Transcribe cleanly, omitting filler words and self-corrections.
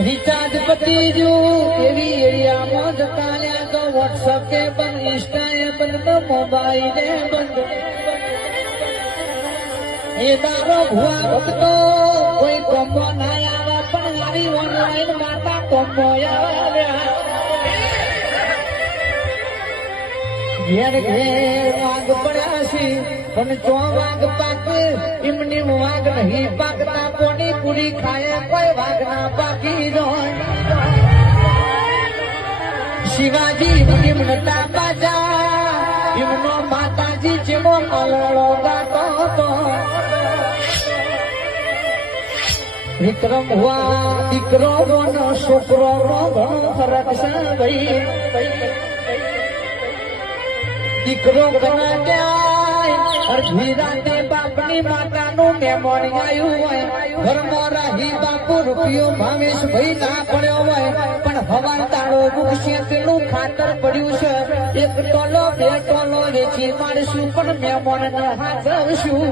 Recharge પતી જો એવી એરિયામાં જતા લ્યા તો વોટ્સઅપ એ બંધ, ઇન્સ્ટા એ બંધ, તો મોબાઈલ એ બંધ. એ તારો ભુવા ભક્તો કોઈ કોમ્બો ના આવે પણ આવી ઓનલાઈન માતા કોમ્બો આવે. ઘેર ઘેર વાઘ પડ્યા છે પણ ચો વાઘ પાક એમની વાઘ નહીં પાકતા. કોની પૂરી ખાય કોઈ વાઘ ના પાકી જાય. શિવાજી એમનતા બાજા એમનો માતાજી જેવો કલડો ગાતો હતો. વિક્રમ હુઆ દીકરો નો છોકરો નો ઘણો ફરક છે ભાઈ. દીકરો ઘણા જાય અડધી રાતે બાપની માતાનું મહેમાન આવ્યું હોય. ઘરમાં રહી બાપુ રૂપિયો ભાવેશ ભાઈ ના પડ્યો હોય પણ હવાર તાળો મૂકશે તેનું ખાતર પડ્યું છે. એક ટોલો બે ટોલો વેચી મારશું પણ મહેમાન હાથ આવશું.